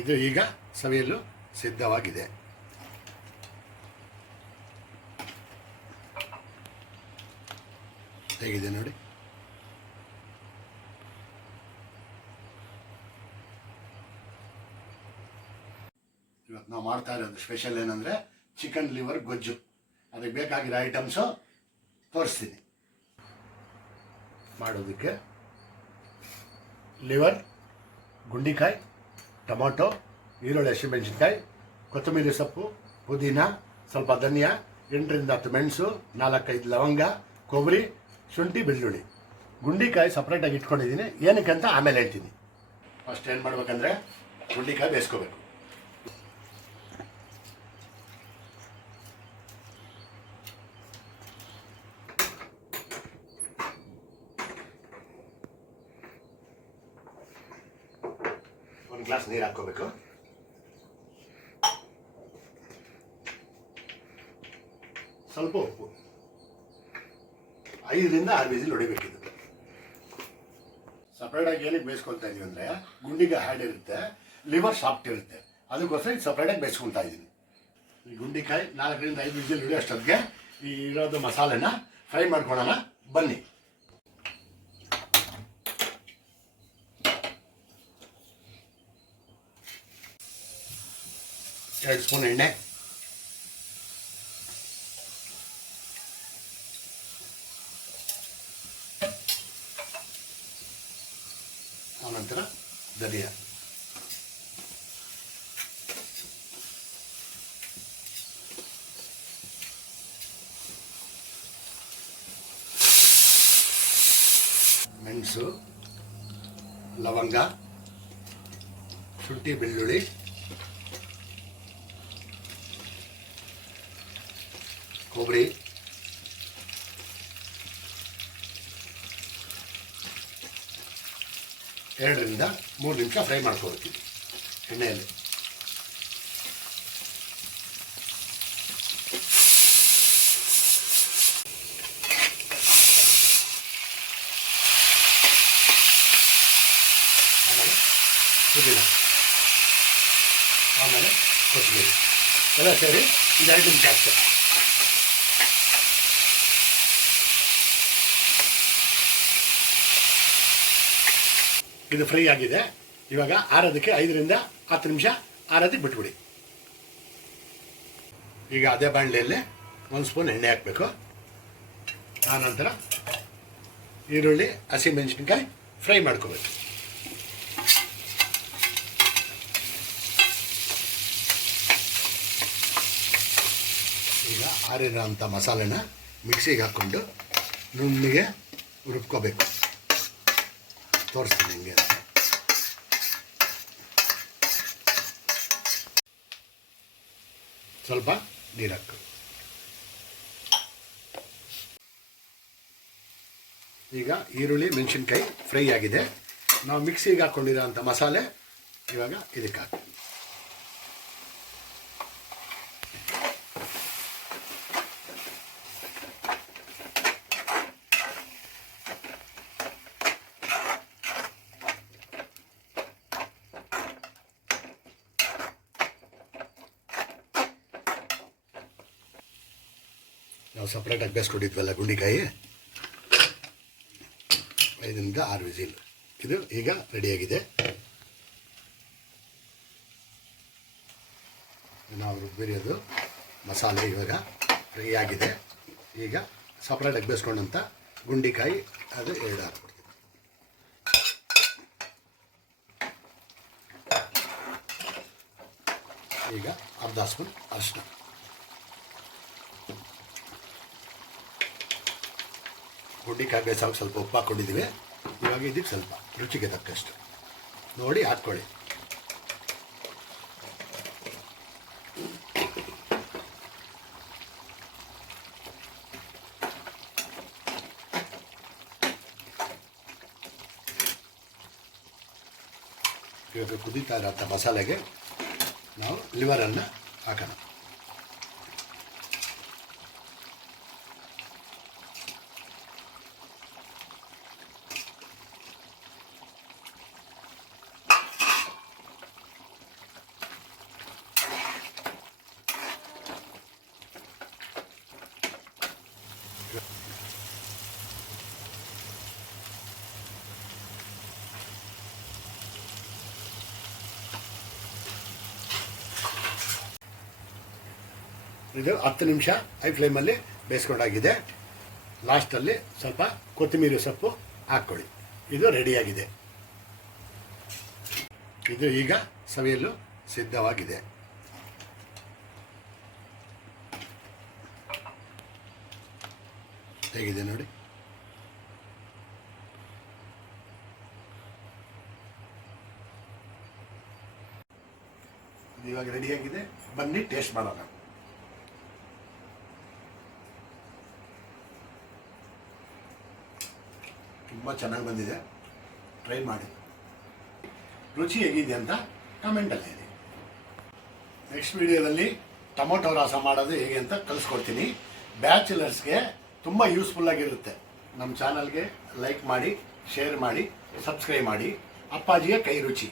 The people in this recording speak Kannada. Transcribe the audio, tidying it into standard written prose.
ಇದು ಈಗ ಸವಿಯಲು ಸಿದ್ಧವಾಗಿದೆ. ಹೇಗಿದೆ ನೋಡಿ. ಇವತ್ತು ನಾವು ಮಾಡ್ತಾ ಇರೋದು ಸ್ಪೆಷಲ್ ಏನಂದರೆ ಚಿಕನ್ ಲಿವರ್ ಗೊಜ್ಜು. ಅದಕ್ಕೆ ಬೇಕಾಗಿರೋ ಐಟಮ್ಸು ತೋರಿಸ್ತೀನಿ. ಮಾಡೋದಕ್ಕೆ ಲಿವರ್, ಗುಂಡಿಕಾಯಿ, ಟೊಮೊಟೊ, ಈರುಳ್ಳಿ, ಹಸಿಮೆಣಸಿನ್ಕಾಯಿ, ಕೊತ್ತಂಬರಿ ಸೊಪ್ಪು, ಪುದೀನ, ಸ್ವಲ್ಪ ಧನಿಯಾ, 8ರಿಂದ 10 ಮೆಣಸು, 4-5 ಲವಂಗ, ಕೊಬ್ಬರಿ, ಶುಂಠಿ, ಬೆಳ್ಳುಳ್ಳಿ. ಗುಂಡಿಕಾಯಿ ಸಪ್ರೇಟಾಗಿ ಇಟ್ಕೊಂಡಿದ್ದೀನಿ. ಏನಕ್ಕೆ ಅಂತ ಆಮೇಲೆ ಹೇಳ್ತೀನಿ. ಫಸ್ಟ್ ಏನು ಮಾಡ್ಬೇಕಂದ್ರೆ ಗುಂಡಿಕಾಯಿ ಬೇಯಿಸ್ಕೋಬೇಕು. ಒಂದು ಗ್ಲಾಸ್ ನೀರು ಹಾಕ್ಕೋಬೇಕು. ಸ್ವಲ್ಪ ಉಪ್ಪು. 5ರಿಂದ 6 ವಿಸಿಲ್ ಹೊಡಿಬೇಕಿದ್ದು. ಸಪ್ರೇಟಾಗಿ ಏನಕ್ಕೆ ಬೇಯಿಸ್ಕೊಳ್ತಾ ಇದೀವಿ ಅಂದರೆ ಗುಂಡಿಗೆ ಹಾರ್ಡ್ ಇರುತ್ತೆ, ಲಿವರ್ ಸಾಫ್ಟ್ ಇರುತ್ತೆ. ಅದಕ್ಕೋಸ್ಕರ ಇದು ಸಪ್ರೇಟಾಗಿ ಬೇಯಿಸ್ಕೊಳ್ತಾ ಇದ್ದೀನಿ. ಈ ಗುಂಡಿಕಾಯಿ 4ರಿಂದ 5 ವಿಸಿಲ್ ಹಿಡಿಯೋಷ್ಟೊತ್ತಿಗೆ ಈ ಇರೋದು ಮಸಾಲೆನ ಫ್ರೈ ಮಾಡ್ಕೊಳ್ಳೋಣ ಬನ್ನಿ. 2 ಸ್ಪೂನ್ ಎಣ್ಣೆ, ಆನಂತರ ಧನಿಯಾ, ಮೆಣಸು, ಲವಂಗ, ಶುಂಠಿ, ಬೆಳ್ಳುಳ್ಳಿ, ಕೊಬ್ಬರಿ, ಎರಡರಿಂದ 3 ನಿಮಿಷ ಫ್ರೈ ಮಾಡ್ಕೊಳ್ತೀವಿ ಎಣ್ಣೆಯಲ್ಲಿ. ಆಮೇಲೆ ಪುದೀನ, ಆಮೇಲೆ ಕೊತ್ತಂಬರಿ ಎಲ್ಲ ಸೇರಿ ಇದು 2 ನಿಮಿಷ ಆಗ್ತದೆ. ಇದು ಫ್ರೈ ಆಗಿದೆ. ಇವಾಗ ಆರೋದಕ್ಕೆ 5ರಿಂದ 10 ನಿಮಿಷ ಆರೋದಕ್ಕೆ ಬಿಟ್ಬಿಡಿ. ಈಗ ಅದೇ ಬಾಣಲೆಯಲ್ಲಿ 1 ಸ್ಪೂನ್ ಎಣ್ಣೆ ಹಾಕಬೇಕು. ಆನಂತರ ಈರುಳ್ಳಿ, ಹಸಿಮೆಣಸಿನ್ಕಾಯಿ ಫ್ರೈ ಮಾಡ್ಕೋಬೇಕು. ಈಗ ಆರಿರೋ ಅಂಥ ಮಸಾಲೆನ ಮಿಕ್ಸಿಗೆ ಹಾಕ್ಕೊಂಡು ನುಣ್ಣಗೆ ರುಬ್ಕೋಬೇಕು. ತೋರಿಸ್ತೀನಿ ಹಿಂಗೆ. ಸ್ವಲ್ಪ ನೀರು ಹಾಕು. ಈಗ ಈರುಳ್ಳಿ, ಮೆಣಸಿನ್ಕಾಯಿ ಫ್ರೈ ಆಗಿದೆ. ನಾವು ಮಿಕ್ಸಿಗೆ ಹಾಕ್ಕೊಂಡಿರೋ ಅಂಥ ಮಸಾಲೆ ಇವಾಗ ಇದಕ್ಕೆ ಹಾಕಿ. ನಾವು ಸಪ್ರೇಟಾಗಿ ಬೇಯಿಸ್ಕೊಂಡಿದ್ವಲ್ಲ ಗುಂಡಿಕಾಯಿ, 5ರಿಂದ 6 ವಿಸಿಲ್. ಇದು ಈಗ ರೆಡಿಯಾಗಿದೆ. ನಾವು ರುಬ್ಬಿರೋದು ಮಸಾಲೆ ಇವಾಗ ಫ್ರೈ ಆಗಿದೆ. ಈಗ ಸಪ್ರೇಟಾಗಿ ಬೇಯಿಸ್ಕೊಂಡಂಥ ಗುಂಡಿಕಾಯಿ ಅದು 2 ಹಾಕ್ಬಿಡ್ತೀವಿ. ಈಗ ಅರ್ಧ ಸ್ಪೂನ್ ಅರಿಶಿನ, ಗುಂಡಿಕಾಯಿ ಬೇಯಿಸೋಕೆ ಸ್ವಲ್ಪ ಉಪ್ಪು ಹಾಕ್ಕೊಂಡಿದ್ದೀವಿ. ಇವಾಗ ಇದಕ್ಕೆ ಸ್ವಲ್ಪ ರುಚಿಗೆ ತಕ್ಕಷ್ಟು ನೋಡಿ ಹಾಕ್ಕೊಳ್ಳಿ. ಇವಾಗ ಕುದೀತಾ ಇರೋಂಥ ಮಸಾಲೆಗೆ ನಾವು ಲಿವರನ್ನು ಹಾಕೋಣ. ಇದು 10 ನಿಮಿಷ ಹೈ ಫ್ಲೇಮಲ್ಲಿ ಬೇಯಿಸ್ಕೊಂಡಾಗಿದೆ. ಲಾಸ್ಟಲ್ಲಿ ಸ್ವಲ್ಪ ಕೊತ್ತಂಬರಿ ಸೊಪ್ಪು ಹಾಕ್ಕೊಳ್ಳಿ. ಇದು ರೆಡಿಯಾಗಿದೆ. ಇದು ಈಗ ಸವಿಯಲು ಸಿದ್ಧವಾಗಿದೆ. ಹೇಗಿದೆ ನೋಡಿ. ಇವಾಗ ರೆಡಿಯಾಗಿದೆ. ಬನ್ನಿ ಟೇಸ್ಟ್ ಮಾಡೋಣ. ತುಂಬ ಚೆನ್ನಾಗಿ ಬಂದಿದೆ. ಟ್ರೈ ಮಾಡಿ. ರುಚಿ ಹೇಗಿದೆ ಅಂತ ಕಮೆಂಟಲ್ಲಿ ಹೇಳಿ. ನೆಕ್ಸ್ಟ್ ವಿಡಿಯೋದಲ್ಲಿ ಟೊಮೊಟೊ ರಸ ಮಾಡೋದು ಹೇಗೆ ಅಂತ ಕಲಿಸ್ಕೊಡ್ತೀನಿ. ಬ್ಯಾಚುಲರ್ಸ್ಗೆ ತುಂಬ ಯೂಸ್ಫುಲ್ ಆಗಿರುತ್ತೆ. ನಮ್ಮ ಚಾನಲ್ಗೆ ಲೈಕ್ ಮಾಡಿ, ಶೇರ್ ಮಾಡಿ, ಸಬ್ಸ್ಕ್ರೈಬ್ ಮಾಡಿ. ಅಪ್ಪಾಜಿಯ ಕೈ ರುಚಿ.